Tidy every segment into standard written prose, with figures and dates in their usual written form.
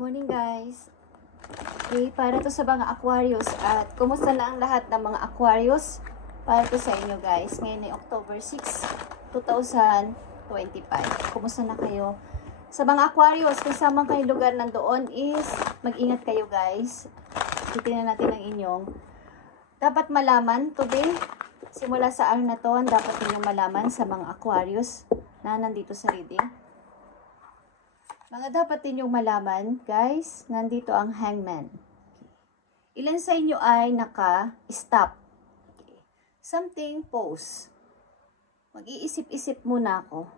Morning guys. Okay, para to sa mga Aquarius at kumusta na ang lahat ng mga Aquarius? Para to sa inyo guys. Ngayon ay October 6, 2025. Kumusta na kayo? Sa mga Aquarius, kung saan man kayo lugar nandoon is mag-ingat kayo guys. Titingnan natin ang inyong dapat malaman today. Simula sa araw na to, dapat ninyong malaman sa mga Aquarius na nandito sa reading. Mga dapat ninyong malaman, guys, nandito ang Hangman. Okay. Ilan sa inyo ay naka-stop? Okay. Something pause. Mag-iisip-isip muna ako.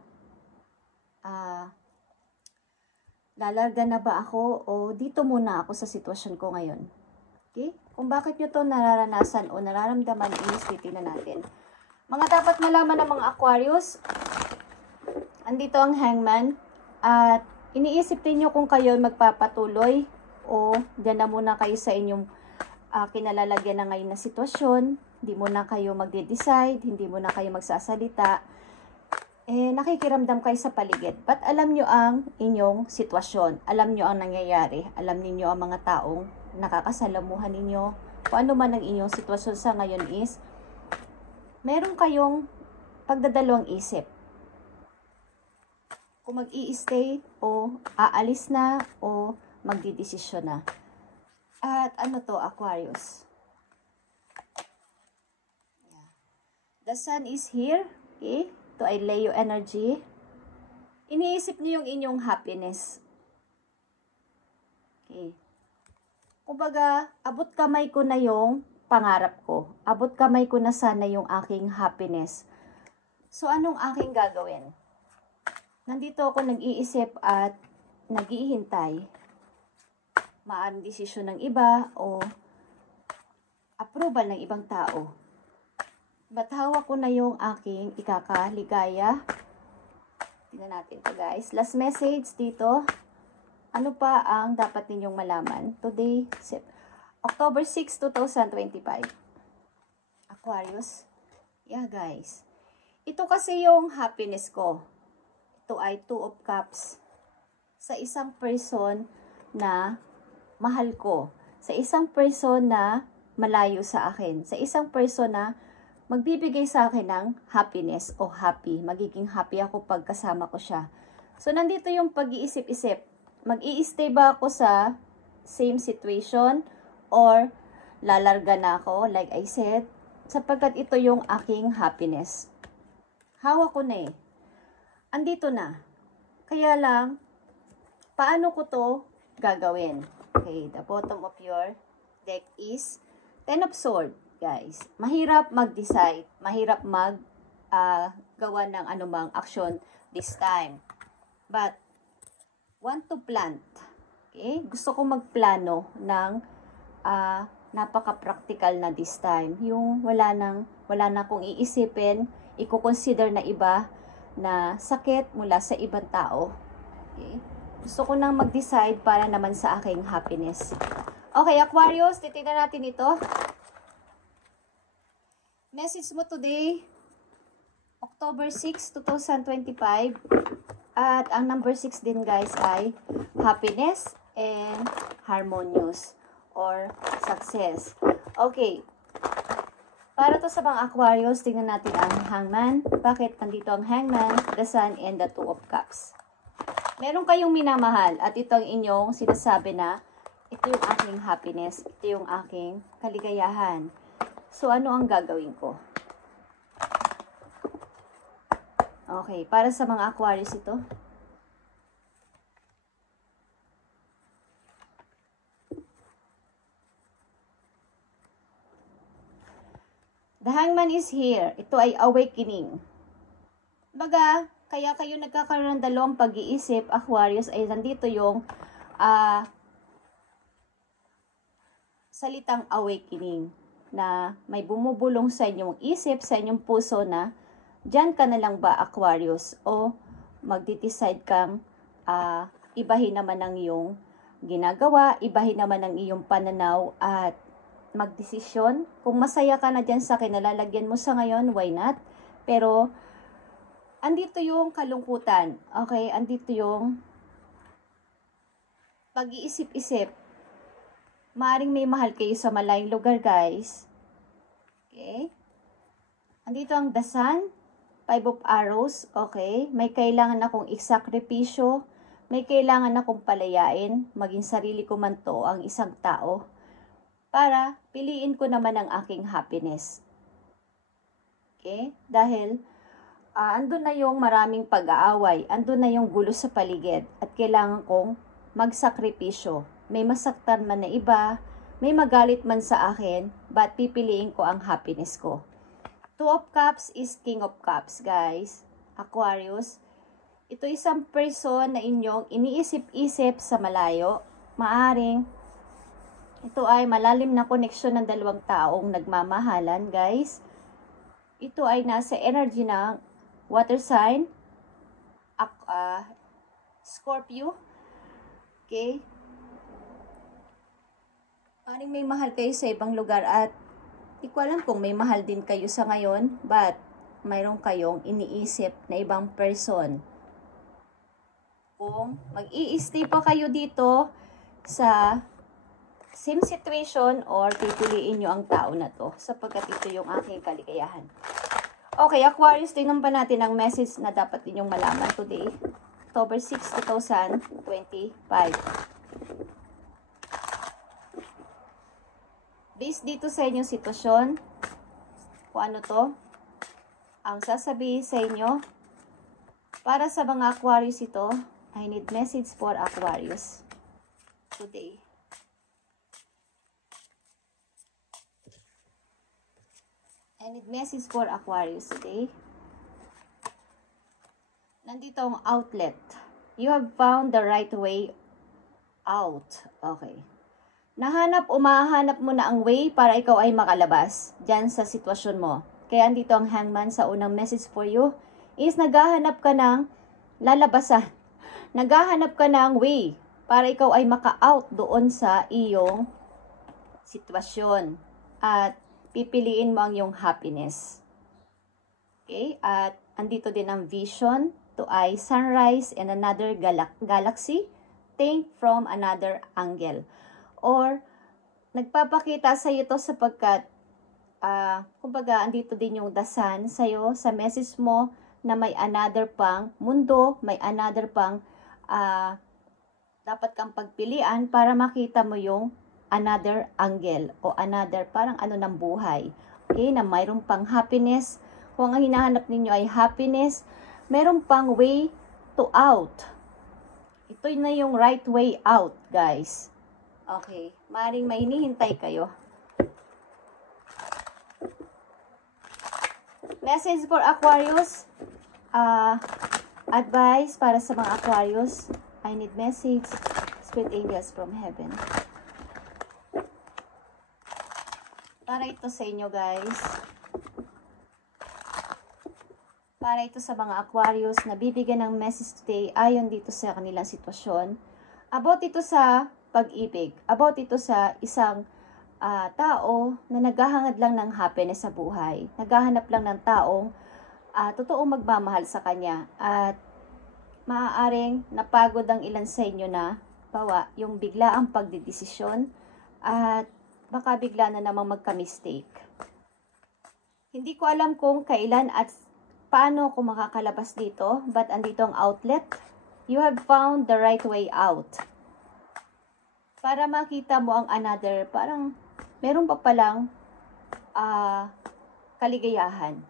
Lalarga na ba ako o dito muna ako sa sitwasyon ko ngayon? Okay? Kung bakit nyo to nararanasan o nararamdaman, titingnan natin. Mga dapat malaman ng mga Aquarius, andito ang Hangman at iniisip niyo kung kayo magpapatuloy o dyan na muna kayo sa inyong kinalalagyan na ngayon na sitwasyon. Hindi muna kayo magde-decide, hindi muna kayo magsasalita. Nakikiramdam kayo sa paligid. But alam nyo ang inyong sitwasyon. Alam nyo ang nangyayari. Alam niyo ang mga taong nakakasalamuhan ninyo. Kung ano man ang inyong sitwasyon sa ngayon is, meron kayong pagdadalawang isip. Kung mag-i-stay o aalis na o magdidesisyon na. At ano to, Aquarius? Yeah. The sun is here. Okay? Ito ay Leo energy. Iniisip niyo yung inyong happiness. Okay. Kumbaga, abot kamay ko na yung pangarap ko. Abot kamay ko na sana yung aking happiness. So, anong aking gagawin? Nandito ako nag-iisip at nag-iihintay. Maaaring desisyon ng iba o approval ng ibang tao. But hawak ko na yung aking ikakaligaya. Tingnan natin to guys. Last message dito. Ano pa ang dapat ninyong malaman? Today, October 6, 2025. Aquarius. Yeah guys. Ito kasi yung happiness ko. Ito ay Two of Cups. Sa isang person na mahal ko. Sa isang person na malayo sa akin. Sa isang person na magbibigay sa akin ng happiness o happy. Magiging happy ako pag kasama ko siya. So, nandito yung pag-iisip-isip. Mag-i-stay ba ako sa same situation or lalarga na ako, like I said, sapagkat ito yung aking happiness. Hawak ko na eh. Andito na. Kaya lang, paano ko to gagawin? Okay, the bottom of your deck is Ten of Swords, guys. Mahirap mag-decide. Mahirap gawa ng anumang action this time. But, want to plant. Okay? Gusto ko magplano ng napaka-practical na this time. Yung wala na akong iisipin, i-consider na iba na sakit mula sa ibang tao. Okay? Gusto ko nang mag-decide para naman sa aking happiness. Okay, Aquarius, titignan natin ito. Message mo today, October 6, 2025. At ang number 6 din guys ay happiness and harmonious or success. Okay. Para to sa mga Aquarius, tingnan natin ang Hangman. Bakit nandito ang Hangman, the Sun, and the Two of Cups? Meron kayong minamahal at ito ang inyong sinasabi na ito yung aking happiness, ito yung aking kaligayahan. So, ano ang gagawin ko? Okay, para sa mga Aquarius ito. The Hangman is here. Ito ay awakening. Baga, kaya kayo nagkakaroon ng dalawang pag-iisip, Aquarius, ay nandito yung salitang awakening na may bumubulong sa inyong isip, sa inyong puso na dyan ka na lang ba, Aquarius? O magde-decide kang ibahin naman ang iyong ginagawa, ibahin naman ang iyong pananaw at magdesisyon. Kung masaya ka na dyan sa kinalalagyan mo sa ngayon, why not? Pero, andito yung kalungkutan. Okay? Andito yung pag-iisip-isip, maaaring may mahal kayo sa malayong lugar, guys. Okay? Andito ang the Sun, 5 of Arrows, okay? May kailangan akong isakripisyo, may kailangan akong palayain, maging sarili ko man to ang isang tao, para piliin ko naman ang aking happiness. Okay? Dahil, andun na yung maraming pag-aaway, andun na yung gulo sa paligid, at kailangan kong magsakripisyo. May masaktan man na iba, may magalit man sa akin, but pipiliin ko ang happiness ko. 2 of Cups is King of Cups, guys. Aquarius, ito isang person na inyong iniisip-isip sa malayo. Maaring, ito ay malalim na koneksyon ng dalawang taong nagmamahalan, guys. Ito ay nasa energy ng water sign, Scorpio. Okay? Maring may mahal kayo sa ibang lugar at di ko alam kung may mahal din kayo sa ngayon, but mayroon kayong iniisip na ibang person. Kung mag-i-stay pa kayo dito sa same situation or pipiliin nyo ang tao na to sapagkat ito yung aking kaligayahan. Okay, Aquarius, tingnan pa natin ang message na dapat ninyong malaman today. October 6, 2025. Based dito sa inyong sitwasyon, kung ano to, ang sasabihin sa inyo, para sa mga Aquarius ito, I need message for Aquarius today. I need message for Aquarius today. Nandito ang outlet. You have found the right way out. Okay. Umahanap mo na ang way para ikaw ay makalabas dyan sa sitwasyon mo. Kaya andito ang Hangman sa unang message for you is naghahanap ka ng lalabasan. Naghahanap ka ng way para ikaw ay maka-out doon sa iyong sitwasyon. At pipiliin mo ang iyong happiness. Okay? At andito din ang vision to eye sunrise and another galaxy. Think from another angle. Or, nagpapakita sa iyo to sapagkat, kumbaga, andito din yung dasan sa iyo, sa message mo, na may another pang mundo, may another pang dapat kang pagpilian para makita mo yung another angle o another parang ano ng buhay. Okay, na mayroon pang happiness. Kung ang hinahanap ninyo ay happiness, mayroon pang way to out. Ito na yung right way out, guys. Okay, maaaring may hinihintay kayo. Message for Aquarius. Advice para sa mga Aquarius. I need message. Spirit angels from heaven. Para ito sa inyo, guys. Para ito sa mga Aquarius na bibigyan ng message today ayon dito sa kanilang sitwasyon. About ito sa pag-ibig. About ito sa isang tao na naghahangad lang ng happiness sa buhay. Naghahanap lang ng taong totoong magmamahal sa kanya. At maaaring napagod ang ilan sa inyo na yung biglaang pagdidesisyon at baka bigla na namang magka-mistake. Hindi ko alam kung kailan at paano ako makakalabas dito, but andito ang outlet. You have found the right way out. Para makita mo ang another, parang meron pa palang kaligayahan.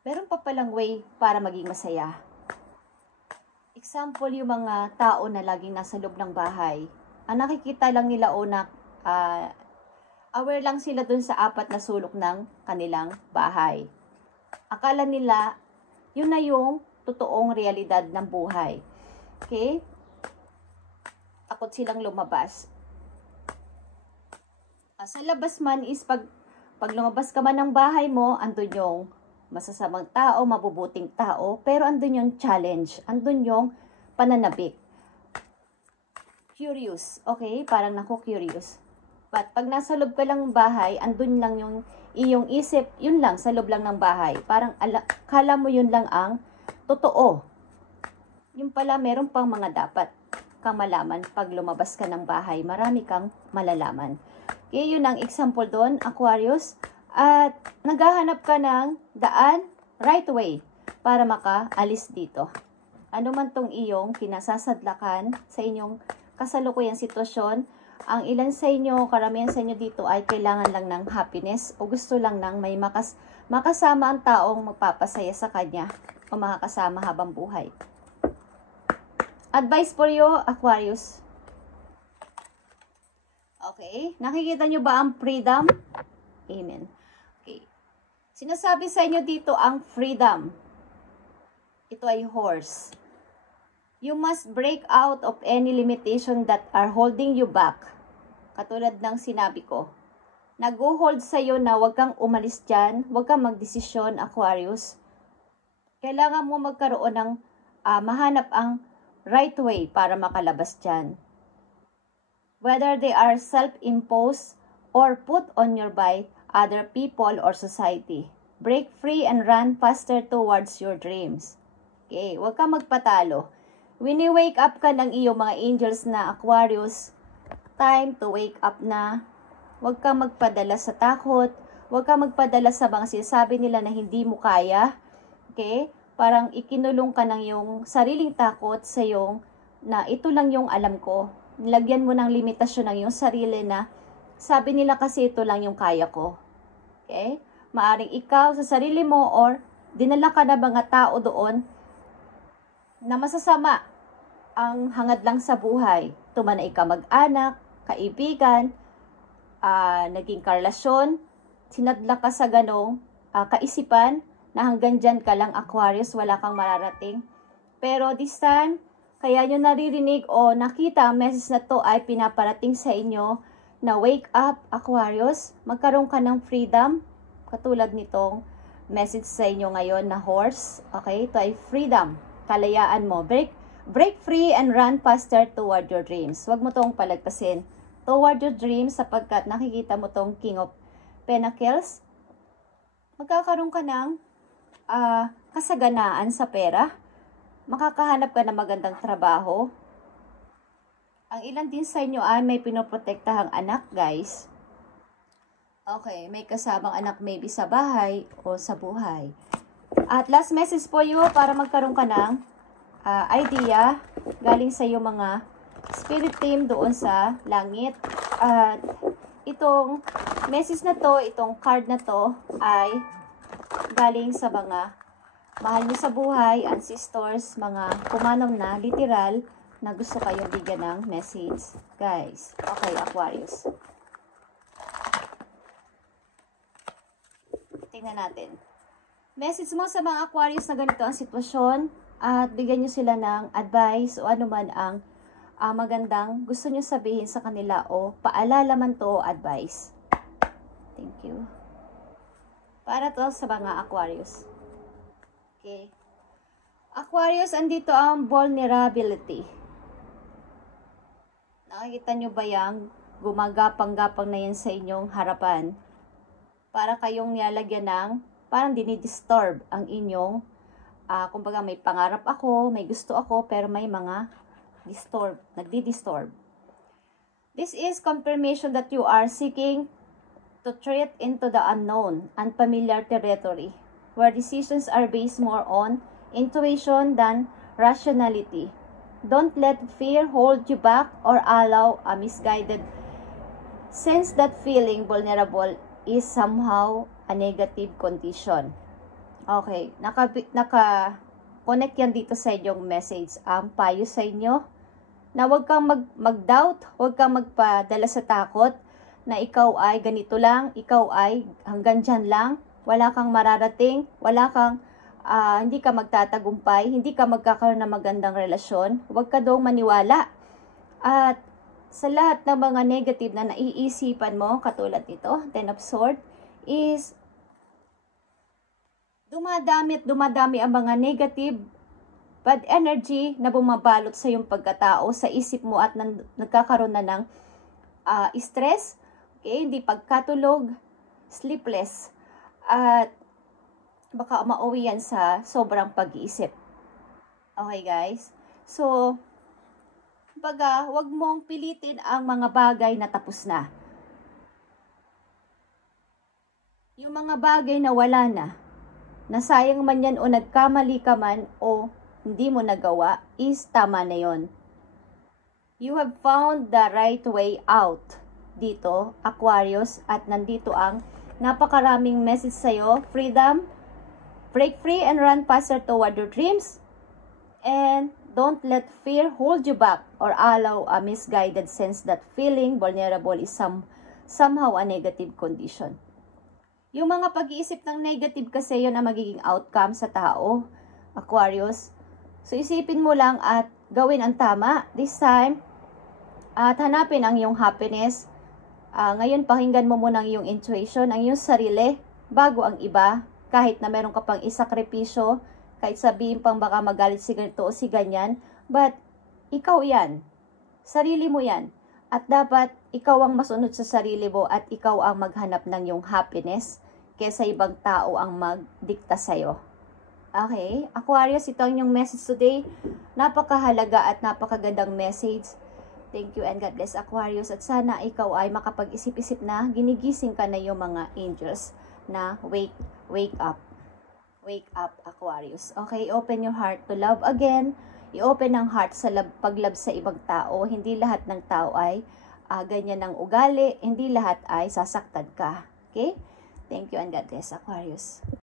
Meron pa palang way para maging masaya. Example, yung mga tao na laging nasa loob ng bahay. Ang nakikita lang nila aware lang sila dun sa 4 na sulok ng kanilang bahay. Akala nila, yun na yung totoong realidad ng buhay. Okay? Takot silang lumabas. Sa labas man is pag lumabas ka man ng bahay mo, andun yung masasamang tao, mabubuting tao, pero andun yung challenge, andun yung pananabik. Curious, okay? Parang curious. But pag nasa loob ka lang ng bahay, andun lang yung iyong isip, yun lang, sa loob lang ng bahay. Parang kala mo yun lang ang totoo. Yung pala, meron pang mga dapat. kang malaman pag lumabas ka ng bahay. Marami kang malalaman. Okay, yun ang example doon, Aquarius. At naghahanap ka ng daan, right way, para makaalis dito. Ano man tong iyong kinasasadlakan sa inyong kasalukuyang sitwasyon, ang ilan sa inyo, karamihan sa inyo dito ay kailangan lang ng happiness o gusto lang ng may makasama ang taong magpapasaya sa kanya o makakasama habang buhay. Advice for you, Aquarius. Okay, nakikita nyo ba ang freedom? Amen. Okay. Sinasabi sa inyo dito ang freedom. Ito ay horse. You must break out of any limitation that are holding you back. Katulad ng sinabi ko, nag-hold sa'yo na huwag kang umalis dyan, huwag kang magdesisyon, Aquarius. Kailangan mo magkaroon ng mahanap ang right way para makalabas dyan. Whether they are self-imposed or put on you by other people or society. Break free and run faster towards your dreams. Okay, huwag kang magpatalo. When you wake up ka ng iyong mga angels na Aquarius, time to wake up na. Huwag kang magpadala sa takot. Huwag kang magpadala sa mga sinasabi nila na hindi mo kaya. Okay? Parang ikinulong ka ng iyong sariling takot sa iyong na ito lang yung alam ko. Nilagyan mo ng limitasyon ng iyong sarili na sabi nila kasi ito lang yung kaya ko. Okay? Maaring ikaw sa sarili mo or dinala ka na mga tao doon na masasama ang hangad lang sa buhay. Tumanay ka mag-anak, kaibigan, naging karelasyon, sinadla ka sa ganong kaisipan na hanggang dyan ka lang, Aquarius, wala kang mararating. Pero this time, kaya nyo naririnig o nakita ang message na to ay pinaparating sa inyo na wake up, Aquarius, magkaroon ka ng freedom, katulad nitong message sa inyo ngayon na horse. Okay, ito ay freedom, kalayaan mo. Break free and run faster toward your dreams. Huwag mo tong palagpasin. Toward your dreams sapagkat nakikita mo tong King of Pentacles. Magkakaroon ka ng kasaganaan sa pera. Makakahanap ka ng magandang trabaho. Ang ilan din sa inyo ay may pinoprotektahang anak, guys. Okay, may kasamang anak maybe sa bahay o sa buhay. At last message po you para magkaroon ka ng idea galing sa iyo mga spirit team doon sa langit. At itong message na to, itong card na to ay galing sa mga mahal niyo sa buhay, ancestors, mga kumanong na literal na gusto kayong bigyan ng message, guys. Okay, Aquarius. Tingnan natin. Message mo sa mga Aquarius na ganito ang sitwasyon at bigyan nyo sila ng advice o anuman ang magandang gusto nyo sabihin sa kanila o paalala man to o advice. Thank you. Para to sa mga Aquarius. Okay. Aquarius, andito ang vulnerability. Nakikita nyo ba yung gumagapang-gapang na yan sa inyong harapan? Para kayong nilalagyan ng, parang dinidisturb ang inyong kumbaga may pangarap ako, may gusto ako, pero may mga nagdi-disturb. This is confirmation that you are seeking to tread into the unknown, unfamiliar territory, where decisions are based more on intuition than rationality. Don't let fear hold you back or allow a misguided sense that feeling vulnerable is somehow a negative condition. Okay, naka-connect yan dito sa inyong message. Ang payo sa inyo na huwag kang mag-doubt, huwag kang magpadala sa takot na ikaw ay ganito lang, ikaw ay hanggang dyan lang, wala kang mararating, hindi ka magtatagumpay, hindi ka magkakaroon ng magandang relasyon. Huwag ka daw maniwala. At sa lahat ng mga negative na naiisipan mo, katulad nito, Ten of Swords, is dumadami ang mga negative bad energy na bumabalot sa iyong pagkatao, sa isip mo at nagkakaroon na ng stress, okay? Hindi pagkatulog, sleepless, at baka mauwi yan sa sobrang pag-iisip. Okay, guys? So, Kumbaga, huwag mong pilitin ang mga bagay na tapos na. Yung mga bagay na wala na, nasayang man yan o nagkamali ka man o hindi mo nagawa, is tama na yon. You have found the right way out dito, Aquarius, at nandito ang napakaraming message sa'yo. Freedom, break free and run faster toward your dreams, and don't let fear hold you back or allow a misguided sense that feeling vulnerable is somehow a negative condition. Yung mga pag-iisip ng negative kasi yun ang magiging outcome sa tao, Aquarius. So isipin mo lang at gawin ang tama this time at hanapin ang iyong happiness. Ngayon pakinggan mo muna ang iyong intuition, ang iyong sarili bago ang iba. Kahit na meron ka pang isakripisyo, kahit sabihin pang baka magalit si ganito o si ganyan, but ikaw yan. Sarili mo yan. At dapat ikaw ang masunod sa sarili mo at ikaw ang maghanap ng iyong happiness kaysa ibang tao ang magdikta sa'yo. Okay? Aquarius, ito ang iyong message today. Napakahalaga at napakagandang message. Thank you and God bless, Aquarius. At sana ikaw ay makapag-isip-isip na ginigising ka na yung mga angels na wake up. Wake up, Aquarius. Okay, open your heart to love again. I-open ang heart sa paglove sa ibang tao. Hindi lahat ng tao ay ganyan ang ugali. Hindi lahat ay sasaktan ka. Okay? Thank you and God bless, Aquarius.